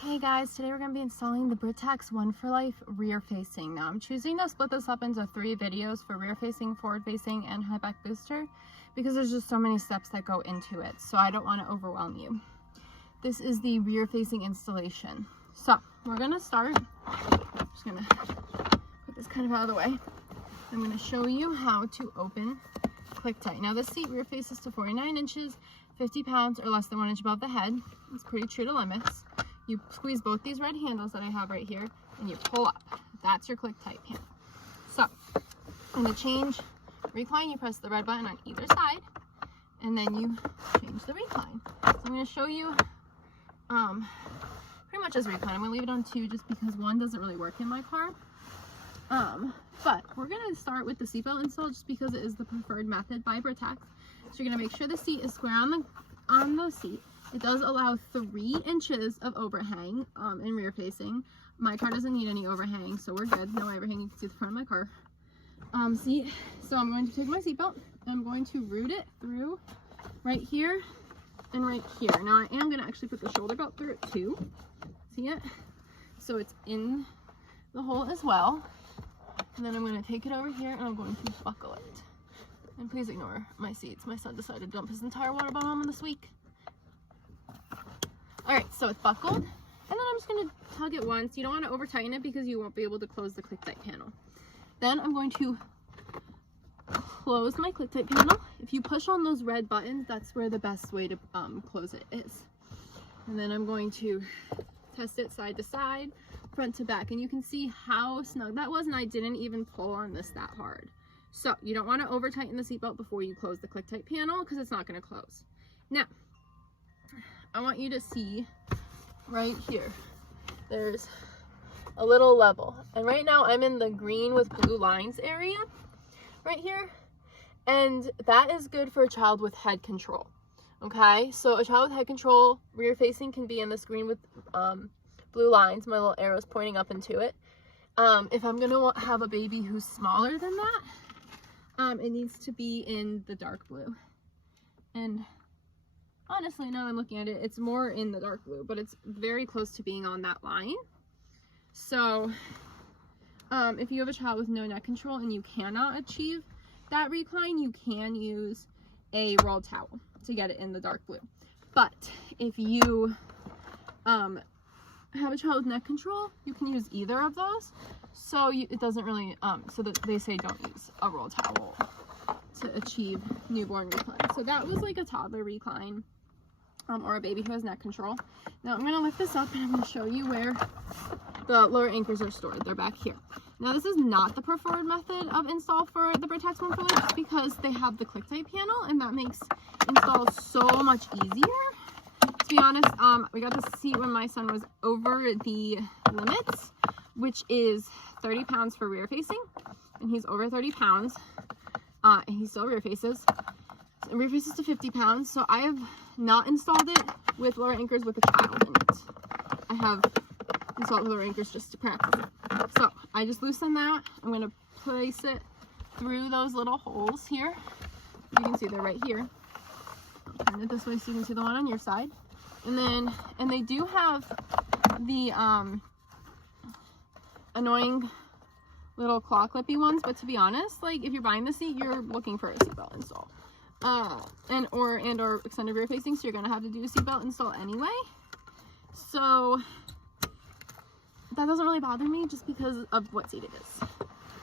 Hey guys, today we're going to be installing the Britax One4life rear facing. Now I'm choosing to split this up into 3 videos for rear facing, forward facing, and high back booster because there's just so many steps that go into it, so I don't want to overwhelm you. This is the rear facing installation. So we're going to start. I'm just going to put this kind of out of the way. I'm going to show you how to open Clicktight. Now this seat rear faces to 49 inches, 50 pounds or less than 1 inch above the head. It's pretty true to limits. You squeeze both these red handles that I have right here and you pull up. That's your Clicktight panel. So in the change recline, you press the red button on either side and then you change the recline. So I'm going to show you pretty much as recline. I'm going to leave it on 2 just because 1 doesn't really work in my car. But we're going to start with the seatbelt install just because it is the preferred method by Britax. So you're going to make sure the seat is square on the seat. It does allow 3 inches of overhang in rear facing. My car doesn't need any overhang, so we're good. No overhang. You can see the front of my car seat. So I'm going to take my seatbelt and I'm going to root it through right here and right here. Now I am going to actually put the shoulder belt through it too. See it? So it's in the hole as well. And then I'm going to take it over here and I'm going to buckle it. And please ignore my seats. My son decided to dump his entire water bottle on them this week. Alright, so it's buckled. And then I'm just going to tug it once. You don't want to over tighten it because you won't be able to close the Clicktight panel. Then I'm going to close my Clicktight panel. If you push on those red buttons, that's where the best way to close it is. And then I'm going to test it side to side, front to back. And you can see how snug that was, and I didn't even pull on this that hard. So you don't want to over tighten the seatbelt before you close the Clicktight panel because it's not going to close. Now, I want you to see right here, there's a little level. And right now I'm in the green with blue lines area right here. And that is good for a child with head control. Okay, so a child with head control, rear facing, can be in this green with blue lines. My little arrow's pointing up into it. If I'm going to have a baby who's smaller than that, it needs to be in the dark blue. And honestly, now I'm looking at it, it's more in the dark blue, but it's very close to being on that line. So if you have a child with no neck control and you cannot achieve that recline, you can use a rolled towel to get it in the dark blue. But if you have a child with neck control, you can use either of those. So it doesn't really, so that they say don't use a rolled towel to achieve newborn recline. So that was like a toddler recline. Or a baby who has neck control. Now I'm going to lift this up and I'm going to show you where the lower anchors are stored. They're back here. Now this is not the preferred method of install for the Britax One4life just because they have the Clicktight panel and that makes install so much easier. To be honest, we got this seat when my son was over the limits, which is 30 pounds for rear facing, and he's over 30 pounds, and he still rear faces. Rear faces to 50 pounds, so I have not installed it with lower anchors with a child in it. I have installed lower anchors just to practice it. So I just loosen that. I'm going to place it through those little holes here. You can see they're right here. I'll turn it this way so you can see the one on your side. And they do have the annoying little claw clippy ones, but to be honest, like if you're buying the seat, you're looking for a seatbelt install. And or extended rear facing, so you're gonna have to do a seatbelt install anyway. So that doesn't really bother me just because of what seat it is.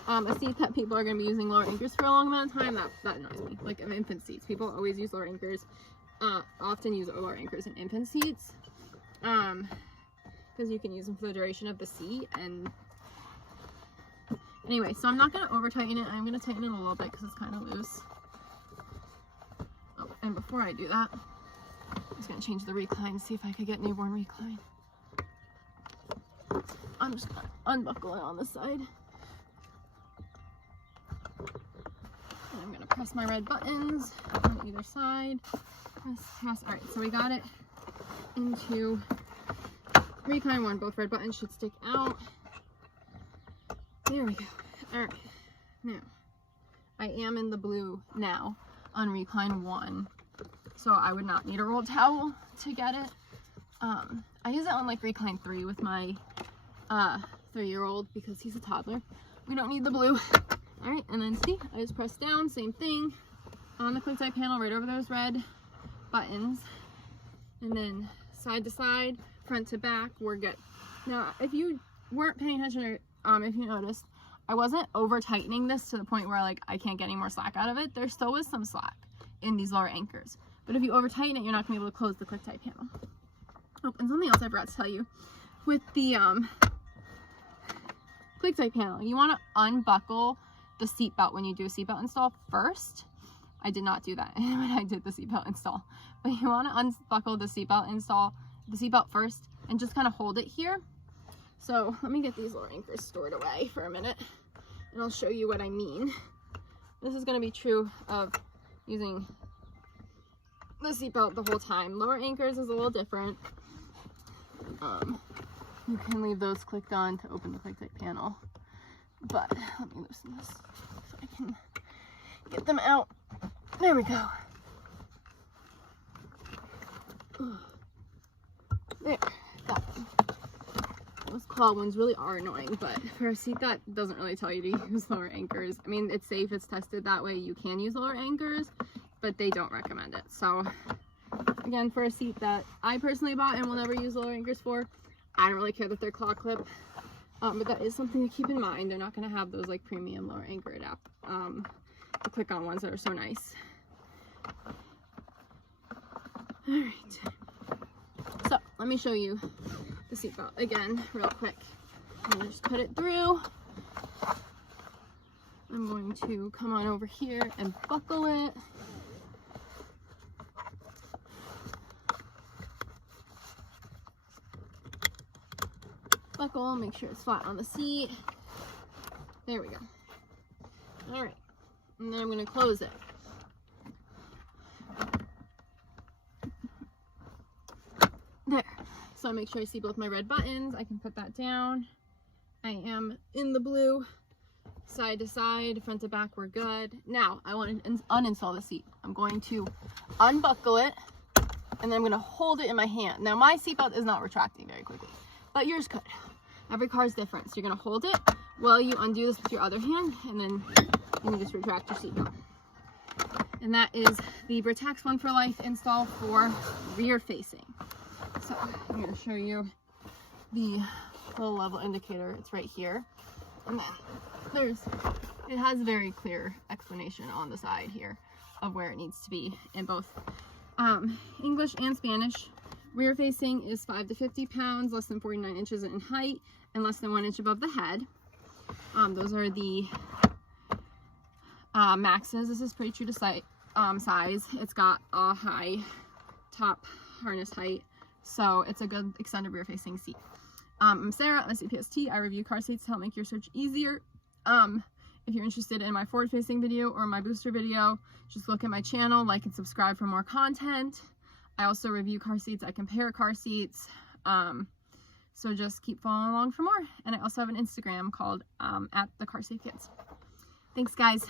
A seat that people are gonna be using lower anchors for a long amount of time, that annoys me. Like in infant seats, people always use lower anchors, often use lower anchors in infant seats, because you can use them for the duration of the seat. And anyway, so I'm not gonna over tighten it. I'm gonna tighten it a little bit because it's kind of loose. And before I do that, I'm just going to change the recline, see if I could get newborn recline. I'm just going to unbuckle it on the side. And I'm going to press my red buttons on either side. Press. Alright, so we got it into recline 1. Both red buttons should stick out. There we go. Alright, now, I am in the blue now on recline 1. So I would not need a rolled towel to get it. I use it on like recline 3 with my 3-year-old because he's a toddler. We don't need the blue. All right, and then see, I just press down, same thing on the Clicktight panel right over those red buttons, and then side to side, front to back, we're good. Now, if you weren't paying attention, or if you noticed, I wasn't over tightening this to the point where like I can't get any more slack out of it. There still was some slack in these lower anchors, but if you over tighten it, you're not gonna be able to close the Clicktight panel. Oh, and something else I forgot to tell you. With the Clicktight panel, you want to unbuckle the seatbelt when you do a seatbelt install first. I did not do that when I did the seatbelt install, but you want to unbuckle the seatbelt first, and just kind of hold it here. So let me get these lower anchors stored away for a minute, and I'll show you what I mean. This is going to be true of using the seatbelt the whole time. Lower anchors is a little different. You can leave those clicked on to open the Clicktight panel, but let me loosen this so I can get them out. There we go. There, got them. Those claw ones really are annoying, but for a seat that doesn't really tell you to use lower anchors, I mean, it's safe, it's tested that way, you can use lower anchors, but they don't recommend it. So again, for a seat that I personally bought and will never use lower anchors for, I don't really care that they're claw clip, but that is something to keep in mind. They're not going to have those like premium lower anchor the click-on ones that are so nice. All right, so let me show you the seatbelt again real quick. I'm going to just put it through. I'm going to come on over here and buckle it. Buckle, make sure it's flat on the seat. There we go. All right, and then I'm going to close it. There. So I make sure I see both my red buttons. I can put that down. I am in the blue, side to side, front to back, we're good. Now I want to uninstall the seat. I'm going to unbuckle it, and then I'm going to hold it in my hand. Now my seatbelt is not retracting very quickly, but yours could. Every car is different. So you're going to hold it while you undo this with your other hand, and then you can just retract your seatbelt. And that is the Britax One4life install for rear facing. So I'm going to show you the low level indicator. It's right here. And then it has a very clear explanation on the side here of where it needs to be in both English and Spanish. Rear facing is 5 to 50 pounds, less than 49 inches in height, and less than 1 inch above the head. Those are the maxes. This is pretty true to size. It's got a high top harness height, so it's a good extended rear facing seat. I'm Sarah, I'm a CPST. I review car seats to help make your search easier. If you're interested in my forward facing video or my booster video, just look at my channel, like and subscribe for more content. I also review car seats, I compare car seats, so just keep following along for more. And I also have an Instagram called @TheCarSafeKids. Thanks guys.